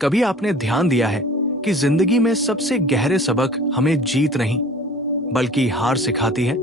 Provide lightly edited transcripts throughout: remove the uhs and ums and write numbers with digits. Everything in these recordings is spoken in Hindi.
कभी आपने ध्यान दिया है कि जिंदगी में सबसे गहरे सबक हमें जीत नहीं बल्कि हार सिखाती है।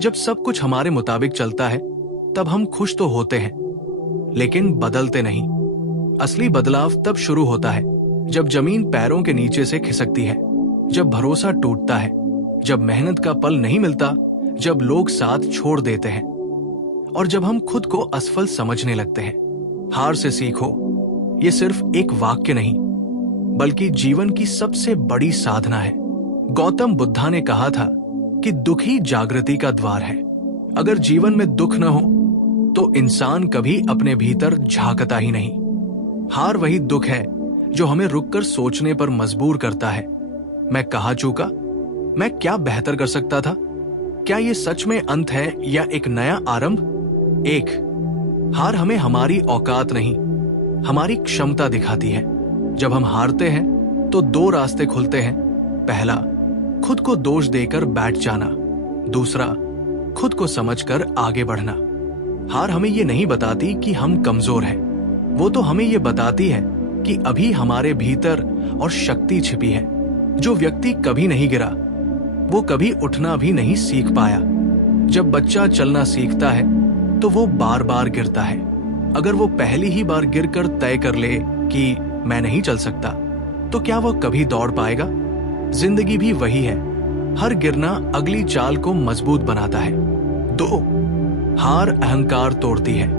जब सब कुछ हमारे मुताबिक चलता है तब हम खुश तो होते हैं लेकिन बदलते नहीं। असली बदलाव तब शुरू होता है जब जमीन पैरों के नीचे से खिसकती है, जब भरोसा टूटता है, जब मेहनत का पल नहीं मिलता, जब लोग साथ छोड़ देते हैं और जब हम खुद को असफल समझने लगते हैं। हार से सीखो, ये सिर्फ एक वाक्य नहीं बल्कि जीवन की सबसे बड़ी साधना है। गौतम बुद्धा ने कहा था कि दुख ही जागृति का द्वार है। अगर जीवन में दुख न हो तो इंसान कभी अपने भीतर झांकता ही नहीं। हार वही दुख है जो हमें रुककर सोचने पर मजबूर करता है। मैं कहाँ चूका? मैं क्या बेहतर कर सकता था? क्या ये सच में अंत है या एक नया आरंभ? हार हमें हमारी औकात नहीं, हमारी क्षमता दिखाती है। जब हम हारते हैं तो दो रास्ते खुलते हैं। पहला, खुद को दोष देकर बैठ जाना। दूसरा, खुद को समझकर आगे बढ़ना। हार हमें ये नहीं बताती कि हम कमजोर हैं, वो तो हमें ये बताती है कि अभी हमारे भीतर और शक्ति छिपी है। जो व्यक्ति कभी नहीं गिरा वो कभी उठना भी नहीं सीख पाया। जब बच्चा चलना सीखता है तो वो बार बार गिरता है। अगर वो पहली ही बार गिरकर तय कर ले कि मैं नहीं चल सकता, तो क्या वो कभी दौड़ पाएगा? जिंदगी भी वही है, हर गिरना अगली चाल को मजबूत बनाता है। 2, हार अहंकार तोड़ती है।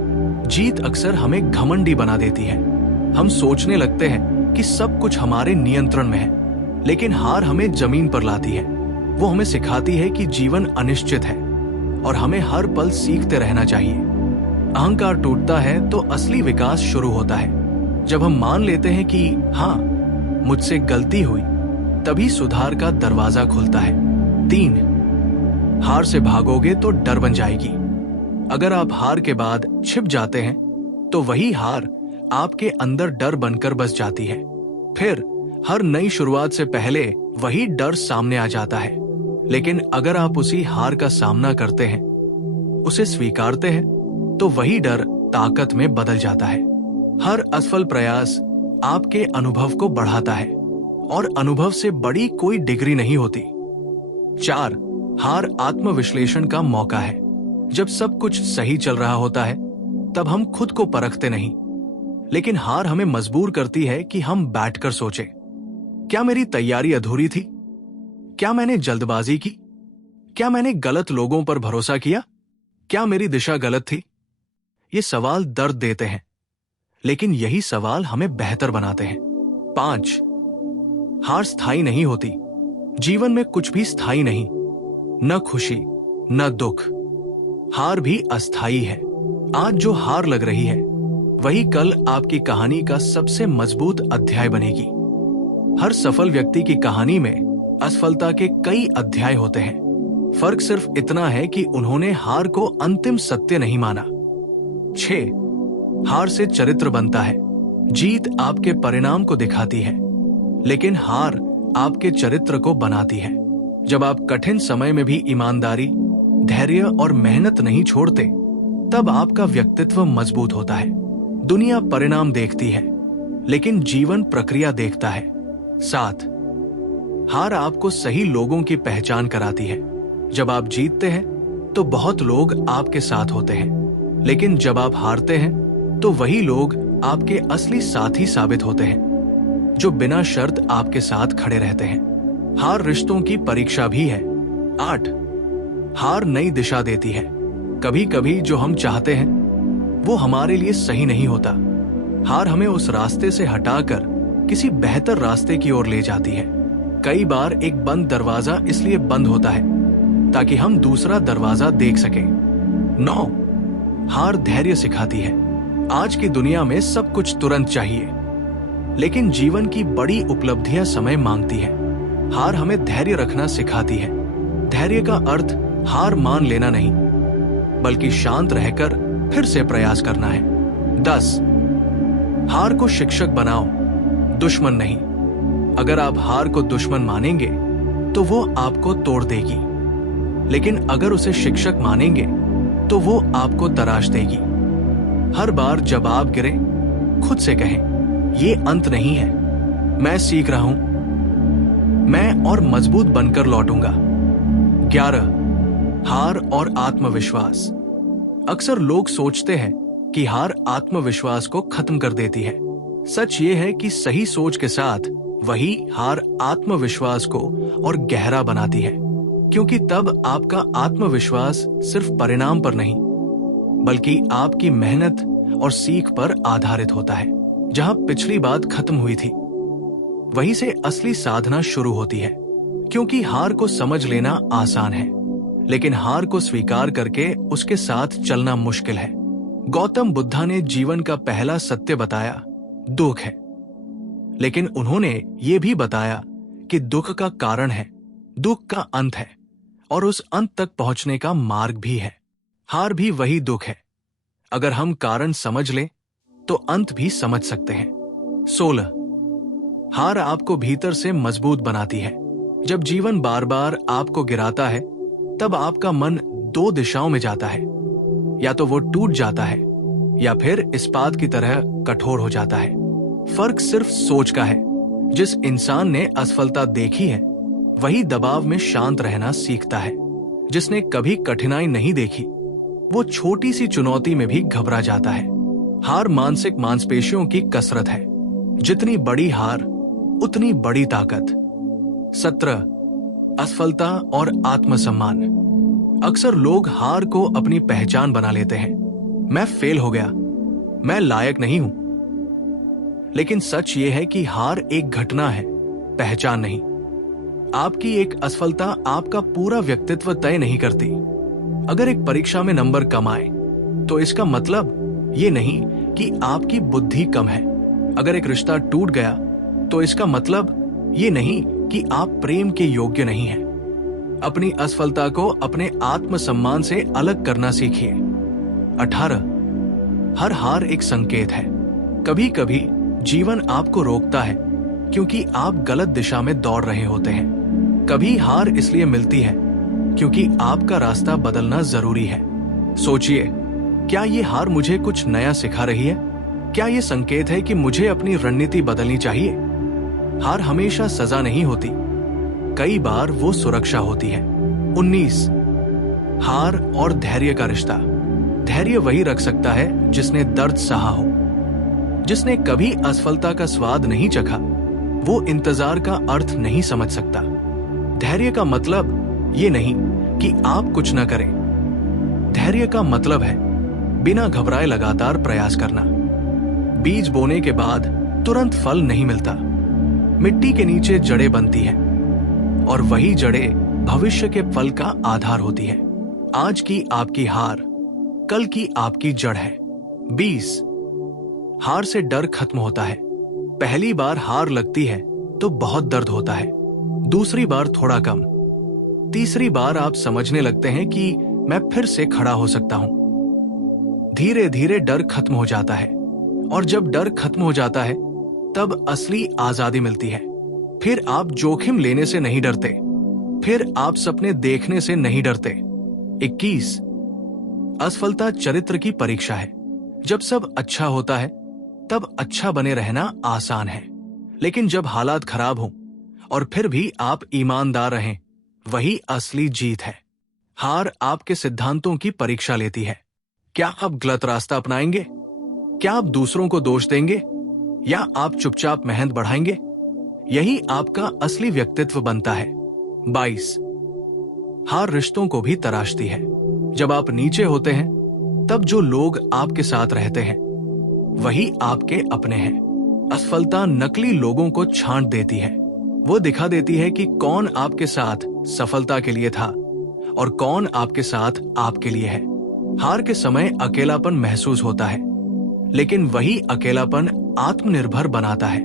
जीत अक्सर हमें घमंडी बना देती है। हम सोचने लगते हैं कि सब कुछ हमारे नियंत्रण में है, लेकिन हार हमें जमीन पर लाती है। वो हमें सिखाती है कि जीवन अनिश्चित है और हमें हर पल सीखते रहना चाहिए। अहंकार टूटता है तो असली विकास शुरू होता है। जब हम मान लेते हैं कि हाँ, मुझसे गलती हुई, तभी सुधार का दरवाजा खुलता है। 3, हार से भागोगे तो डर बन जाएगी। अगर आप हार के बाद छिप जाते हैं तो वही हार आपके अंदर डर बनकर बस जाती है। फिर हर नई शुरुआत से पहले वही डर सामने आ जाता है। लेकिन अगर आप उसी हार का सामना करते हैं, उसे स्वीकारते हैं, तो वही डर ताकत में बदल जाता है। हर असफल प्रयास आपके अनुभव को बढ़ाता है और अनुभव से बड़ी कोई डिग्री नहीं होती। 4, हार आत्मविश्लेषण का मौका है। जब सब कुछ सही चल रहा होता है तब हम खुद को परखते नहीं, लेकिन हार हमें मजबूर करती है कि हम बैठकर सोचें, क्या मेरी तैयारी अधूरी थी? क्या मैंने जल्दबाजी की? क्या मैंने गलत लोगों पर भरोसा किया? क्या मेरी दिशा गलत थी? ये सवाल दर्द देते हैं, लेकिन यही सवाल हमें बेहतर बनाते हैं। 5, हार स्थायी नहीं होती। जीवन में कुछ भी स्थायी नहीं, न खुशी न दुख। हार भी अस्थायी है। आज जो हार लग रही है वही कल आपकी कहानी का सबसे मजबूत अध्याय बनेगी। हर सफल व्यक्ति की कहानी में असफलता के कई अध्याय होते हैं। फर्क सिर्फ इतना है कि उन्होंने हार को अंतिम सत्य नहीं माना। 6, हार से चरित्र बनता है। जीत आपके परिणाम को दिखाती है, लेकिन हार आपके चरित्र को बनाती है। जब आप कठिन समय में भी ईमानदारी, धैर्य और मेहनत नहीं छोड़ते, तब आपका व्यक्तित्व मजबूत होता है। दुनिया परिणाम देखती है, लेकिन जीवन प्रक्रिया देखता है। 7, हार आपको सही लोगों की पहचान कराती है। जब आप जीतते हैं तो बहुत लोग आपके साथ होते हैं, लेकिन जब आप हारते हैं तो वही लोग आपके असली साथी साबित होते हैं, जो बिना शर्त आपके साथ खड़े रहते हैं। हार रिश्तों की परीक्षा भी है। 8, हार नई दिशा देती है। कभी कभी जो हम चाहते हैं वो हमारे लिए सही नहीं होता। हार हमें उस रास्ते से हटाकर किसी बेहतर रास्ते की ओर ले जाती है। कई बार एक बंद दरवाजा इसलिए बंद होता है ताकि हम दूसरा दरवाजा देख सकें। 9, हार धैर्य सिखाती है। आज की दुनिया में सब कुछ तुरंत चाहिए, लेकिन जीवन की बड़ी उपलब्धियां समय मांगती है। हार हमें धैर्य रखना सिखाती है। धैर्य का अर्थ हार मान लेना नहीं, बल्कि शांत रहकर फिर से प्रयास करना है। 10, हार को शिक्षक बनाओ, दुश्मन नहीं। अगर आप हार को दुश्मन मानेंगे तो वो आपको तोड़ देगी, लेकिन अगर उसे शिक्षक मानेंगे तो वो आपको तराश देगी। हर बार जब आप गिरे, खुद से कहें, ये अंत नहीं है, मैं सीख रहा हूं, मैं और मजबूत बनकर लौटूंगा। 11 हार और आत्मविश्वास। अक्सर लोग सोचते हैं कि हार आत्मविश्वास को खत्म कर देती है। सच ये है कि सही सोच के साथ वही हार आत्मविश्वास को और गहरा बनाती है, क्योंकि तब आपका आत्मविश्वास सिर्फ परिणाम पर नहीं बल्कि आपकी मेहनत और सीख पर आधारित होता है। जहां पिछली बात खत्म हुई थी वहीं से असली साधना शुरू होती है। क्योंकि हार को समझ लेना आसान है, लेकिन हार को स्वीकार करके उसके साथ चलना मुश्किल है। गौतम बुद्धा ने जीवन का पहला सत्य बताया, दुख है, लेकिन उन्होंने ये भी बताया कि दुख का कारण है, दुख का अंत है और उस अंत तक पहुंचने का मार्ग भी है। हार भी वही दुख है। अगर हम कारण समझ लें तो अंत भी समझ सकते हैं। 16 हार आपको भीतर से मजबूत बनाती है। जब जीवन बार बार आपको गिराता है तब आपका मन दो दिशाओं में जाता है, या तो वो टूट जाता है या फिर इस्पात की तरह कठोर हो जाता है। फर्क सिर्फ सोच का है। जिस इंसान ने असफलता देखी है वही दबाव में शांत रहना सीखता है। जिसने कभी कठिनाई नहीं देखी वो छोटी सी चुनौती में भी घबरा जाता है। हार मानसिक मांसपेशियों की कसरत है। जितनी बड़ी हार उतनी बड़ी ताकत। 17 असफलता और आत्मसम्मान। अक्सर लोग हार को अपनी पहचान बना लेते हैं। मैं फेल हो गया, मैं लायक नहीं हूं। लेकिन सच ये है कि हार एक घटना है, पहचान नहीं। आपकी एक असफलता आपका पूरा व्यक्तित्व तय नहीं करती। अगर एक परीक्षा में नंबर कम आए तो इसका मतलब ये नहीं कि आपकी बुद्धि कम है। अगर एक रिश्ता टूट गया तो इसका मतलब ये नहीं कि आप प्रेम के योग्य नहीं हैं। अपनी असफलता को अपने आत्मसम्मान से अलग करना सीखिए। 18 हर हार एक संकेत है। कभी कभी जीवन आपको रोकता है क्योंकि आप गलत दिशा में दौड़ रहे होते हैं। कभी हार इसलिए मिलती है क्योंकि आपका रास्ता बदलना जरूरी है। सोचिए, क्या ये हार मुझे कुछ नया सिखा रही है? क्या ये संकेत है कि मुझे अपनी रणनीति बदलनी चाहिए? हार हमेशा सजा नहीं होती, कई बार वो सुरक्षा होती है। 19 हार और धैर्य का रिश्ता। धैर्य वही रख सकता है जिसने दर्द सहा हो। जिसने कभी असफलता का स्वाद नहीं चखा वो इंतजार का अर्थ नहीं समझ सकता। धैर्य का मतलब ये नहीं कि आप कुछ न करें। धैर्य का मतलब है बिना घबराए लगातार प्रयास करना। बीज बोने के बाद तुरंत फल नहीं मिलता। मिट्टी के नीचे जड़ें बनती हैं और वही जड़ें भविष्य के फल का आधार होती है। आज की आपकी हार कल की आपकी जड़ है। 20 हार से डर खत्म होता है। पहली बार हार लगती है तो बहुत दर्द होता है, दूसरी बार थोड़ा कम, तीसरी बार आप समझने लगते हैं कि मैं फिर से खड़ा हो सकता हूं। धीरे धीरे डर खत्म हो जाता है और जब डर खत्म हो जाता है तब असली आजादी मिलती है। फिर आप जोखिम लेने से नहीं डरते, फिर आप सपने देखने से नहीं डरते। 21 असफलता चरित्र की परीक्षा है। जब सब अच्छा होता है तब अच्छा बने रहना आसान है, लेकिन जब हालात खराब हों और फिर भी आप ईमानदार रहें, वही असली जीत है। हार आपके सिद्धांतों की परीक्षा लेती है। क्या आप गलत रास्ता अपनाएंगे? क्या आप दूसरों को दोष देंगे या आप चुपचाप मेहनत बढ़ाएंगे? यही आपका असली व्यक्तित्व बनता है। 22 हार रिश्तों को भी तराशती है। जब आप नीचे होते हैं तब जो लोग आपके साथ रहते हैं वही आपके अपने हैं। असफलता नकली लोगों को छांट देती है। वो दिखा देती है कि कौन आपके साथ सफलता के लिए था और कौन आपके साथ आपके लिए है। हार के समय अकेलापन महसूस होता है, लेकिन वही अकेलापन आत्मनिर्भर बनाता है।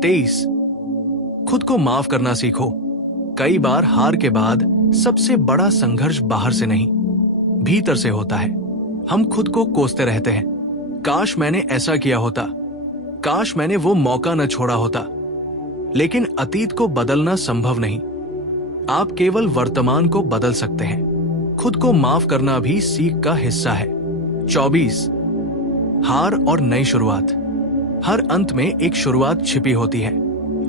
23 खुद को माफ करना सीखो। कई बार हार के बाद सबसे बड़ा संघर्ष बाहर से नहीं, भीतर से होता है। हम खुद को कोसते रहते हैं, काश मैंने ऐसा किया होता, काश मैंने वो मौका न छोड़ा होता। लेकिन अतीत को बदलना संभव नहीं, आप केवल वर्तमान को बदल सकते हैं। खुद को माफ करना भी सीख का हिस्सा है। 24 हार और नई शुरुआत। हर अंत में एक शुरुआत छिपी होती है।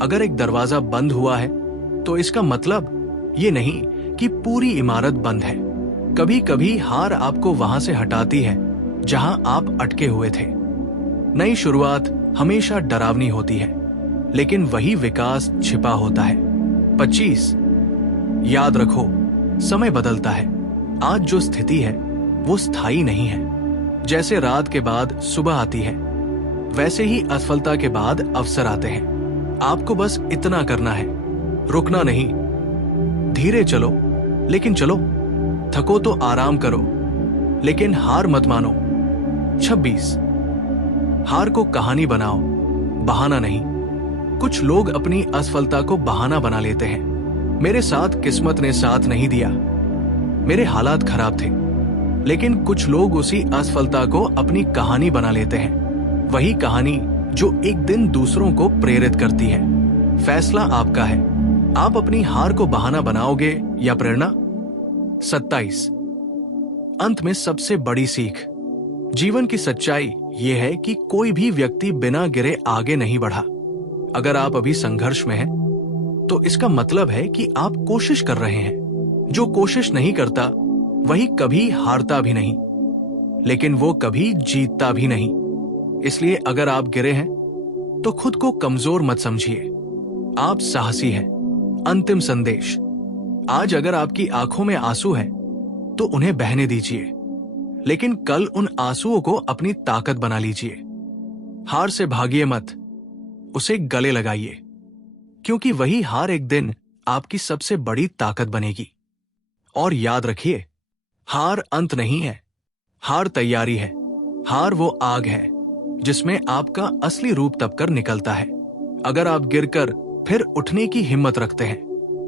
अगर एक दरवाजा बंद हुआ है तो इसका मतलब ये नहीं कि पूरी इमारत बंद है। कभी कभी हार आपको वहां से हटाती है जहां आप अटके हुए थे। नई शुरुआत हमेशा डरावनी होती है, लेकिन वही विकास छिपा होता है। 25 याद रखो, समय बदलता है। आज जो स्थिति है वो स्थायी नहीं है। जैसे रात के बाद सुबह आती है, वैसे ही असफलता के बाद अवसर आते हैं। आपको बस इतना करना है, रुकना नहीं। धीरे चलो, लेकिन चलो। थको तो आराम करो, लेकिन हार मत मानो। 26 हार को कहानी बनाओ, बहाना नहीं। कुछ लोग अपनी असफलता को बहाना बना लेते हैं। मेरे साथ किस्मत ने साथ नहीं दिया, मेरे हालात खराब थे। लेकिन कुछ लोग उसी असफलता को अपनी कहानी बना लेते हैं, वही कहानी जो एक दिन दूसरों को प्रेरित करती है। फैसला आपका है, आप अपनी हार को बहाना बनाओगे या प्रेरणा। 27 अंत में सबसे बड़ी सीख। जीवन की सच्चाई यह है कि कोई भी व्यक्ति बिना गिरे आगे नहीं बढ़ा। अगर आप अभी संघर्ष में हैं, तो इसका मतलब है कि आप कोशिश कर रहे हैं। जो कोशिश नहीं करता वही कभी हारता भी नहीं, लेकिन वो कभी जीतता भी नहीं। इसलिए अगर आप गिरे हैं तो खुद को कमजोर मत समझिए, आप साहसी हैं। अंतिम संदेश, आज अगर आपकी आंखों में आंसू हैं तो उन्हें बहने दीजिए, लेकिन कल उन आंसुओं को अपनी ताकत बना लीजिए। हार से भागिए मत, उसे गले लगाइए, क्योंकि वही हार एक दिन आपकी सबसे बड़ी ताकत बनेगी। और याद रखिए, हार अंत नहीं है, हार तैयारी है। हार वो आग है जिसमें आपका असली रूप तपकर निकलता है। अगर आप गिरकर फिर उठने की हिम्मत रखते हैं,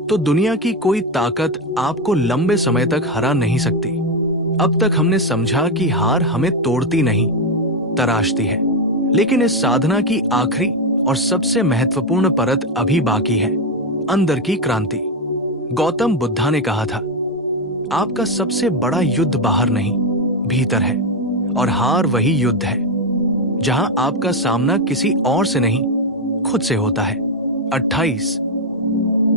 तो दुनिया की कोई ताकत आपको लंबे समय तक हरा नहीं सकती। अब तक हमने समझा कि हार हमें तोड़ती नहीं, तराशती है। लेकिन इस साधना की आखिरी और सबसे महत्वपूर्ण परत अभी बाकी है, अंदर की क्रांति। गौतम बुद्धा ने कहा था, आपका सबसे बड़ा युद्ध बाहर नहीं, भीतर है। और हार वही युद्ध है जहां आपका सामना किसी और से नहीं, खुद से होता है। 28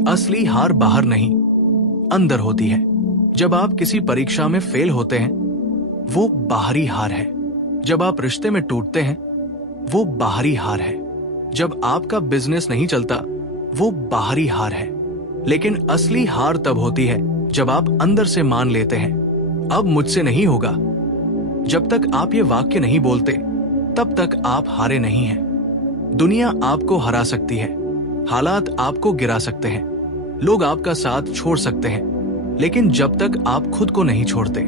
असली हार बाहर नहीं, अंदर होती है। जब आप किसी परीक्षा में फेल होते हैं, वो बाहरी हार है। जब आप रिश्ते में टूटते हैं, वो बाहरी हार है। जब आपका बिजनेस नहीं चलता, वो बाहरी हार है। लेकिन असली हार तब होती है जब आप अंदर से मान लेते हैं, अब मुझसे नहीं होगा। जब तक आप ये वाक्य नहीं बोलते, तब तक आप हारे नहीं हैं। दुनिया आपको हरा सकती है, हालात आपको गिरा सकते हैं, लोग आपका साथ छोड़ सकते हैं, लेकिन जब तक आप खुद को नहीं छोड़ते,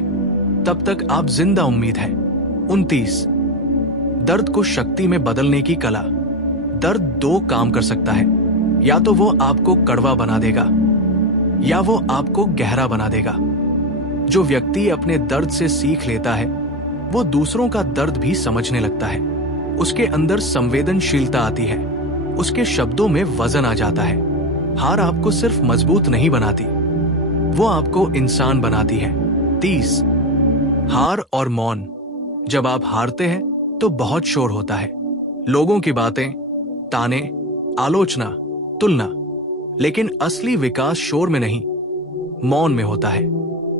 तब तक आप जिंदा उम्मीद है। 29 दर्द को शक्ति में बदलने की कला। दर्द दो काम कर सकता है, या तो वो आपको कड़वा बना देगा या वो आपको गहरा बना देगा। जो व्यक्ति अपने दर्द से सीख लेता है, वो दूसरों का दर्द भी समझने लगता है। उसके अंदर संवेदनशीलता आती है, उसके शब्दों में वजन आ जाता है। हार आपको सिर्फ मजबूत नहीं बनाती, वो आपको इंसान बनाती है। 30 हार और मौन। जब आप हारते हैं तो बहुत शोर होता है, लोगों की बातें, ताने, आलोचना, तुलना। लेकिन असली विकास शोर में नहीं, मौन में होता है।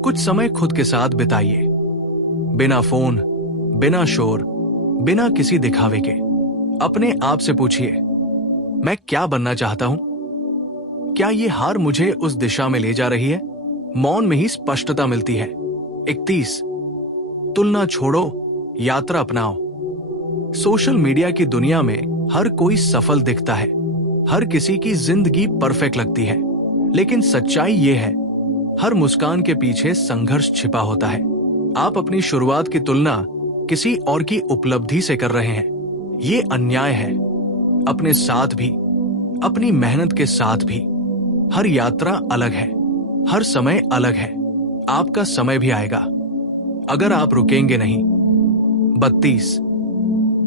कुछ समय खुद के साथ बिताइए, बिना फोन, बिना शोर, बिना किसी दिखावे के। अपने आप से पूछिए, मैं क्या बनना चाहता हूं? क्या ये हार मुझे उस दिशा में ले जा रही है? मौन में ही स्पष्टता मिलती है। 31 तुलना छोड़ो, यात्रा अपनाओ। सोशल मीडिया की दुनिया में हर कोई सफल दिखता है, हर किसी की जिंदगी परफेक्ट लगती है, लेकिन सच्चाई ये है, हर मुस्कान के पीछे संघर्ष छिपा होता है। आप अपनी शुरुआत की तुलना किसी और की उपलब्धि से कर रहे हैं, ये अन्याय है। अपने साथ भी, अपनी मेहनत के साथ भी। हर यात्रा अलग है, हर समय अलग है। आपका समय भी आएगा, अगर आप रुकेंगे नहीं। 32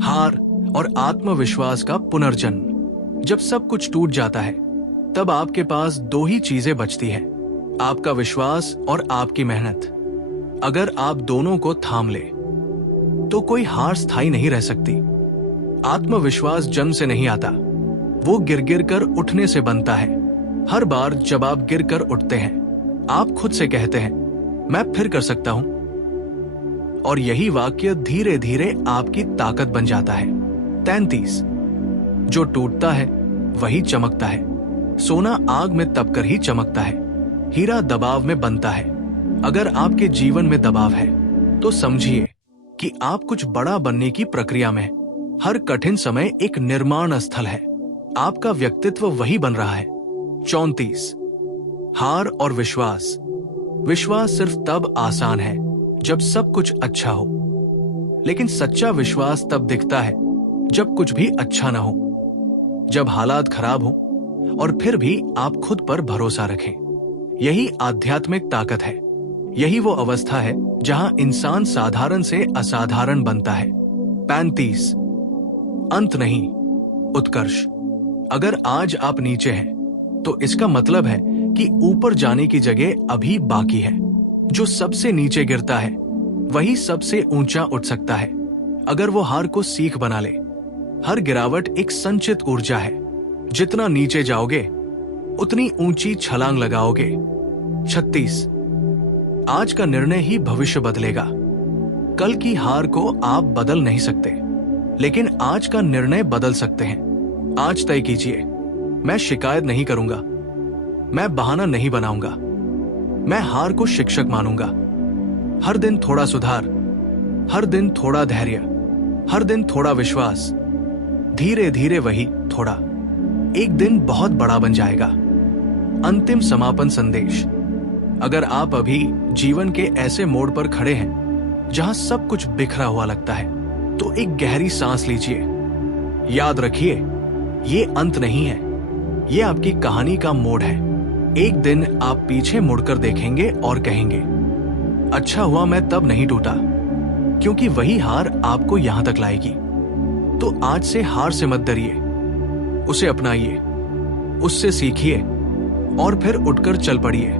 हार और आत्मविश्वास का पुनर्जन्म। जब सब कुछ टूट जाता है, तब आपके पास दो ही चीजें बचती हैं, आपका विश्वास और आपकी मेहनत। अगर आप दोनों को थाम ले, तो कोई हार स्थायी नहीं रह सकती। आत्मविश्वास जन्म से नहीं आता, वो गिर गिर कर उठने से बनता है। हर बार जब आप गिर कर उठते हैं, आप खुद से कहते हैं, मैं फिर कर सकता हूं। और यही वाक्य धीरे धीरे आपकी ताकत बन जाता है। 33, जो टूटता है वही चमकता है। सोना आग में तपकर ही चमकता है, हीरा दबाव में बनता है। अगर आपके जीवन में दबाव है तो समझिए कि आप कुछ बड़ा बनने की प्रक्रिया में हैं। हर कठिन समय एक निर्माण स्थल है। आपका व्यक्तित्व वही बन रहा है। 34, हार और विश्वास। विश्वास सिर्फ तब आसान है जब सब कुछ अच्छा हो, लेकिन सच्चा विश्वास तब दिखता है जब कुछ भी अच्छा ना हो, जब हालात खराब हो और फिर भी आप खुद पर भरोसा रखें। यही आध्यात्मिक ताकत है। यही वो अवस्था है जहां इंसान साधारण से असाधारण बनता है। 35, अंत नहीं, उत्कर्ष। अगर आज आप नीचे हैं तो इसका मतलब है कि ऊपर जाने की जगह अभी बाकी है। जो सबसे नीचे गिरता है वही सबसे ऊंचा उठ सकता है, अगर वो हार को सीख बना ले। हर गिरावट एक संचित ऊर्जा है। जितना नीचे जाओगे उतनी ऊंची छलांग लगाओगे। 36, आज का निर्णय ही भविष्य बदलेगा। कल की हार को आप बदल नहीं सकते, लेकिन आज का निर्णय बदल सकते हैं। आज तय कीजिए, मैं शिकायत नहीं करूंगा, मैं बहाना नहीं बनाऊंगा, मैं हार को शिक्षक मानूंगा। हर दिन थोड़ा सुधार, हर दिन थोड़ा धैर्य, हर दिन थोड़ा विश्वास। धीरे धीरे वही थोड़ा एक दिन बहुत बड़ा बन जाएगा। अंतिम समापन संदेश। अगर आप अभी जीवन के ऐसे मोड़ पर खड़े हैं जहां सब कुछ बिखरा हुआ लगता है, तो एक गहरी सांस लीजिए। याद रखिए, ये अंत नहीं है, ये आपकी कहानी का मोड़ है। एक दिन आप पीछे मुड़कर देखेंगे और कहेंगे, अच्छा हुआ मैं तब नहीं टूटा, क्योंकि वही हार आपको यहां तक लाएगी। तो आज से हार से मत डरिए, उसे अपनाइए, उससे सीखिए और फिर उठकर चल पड़िए।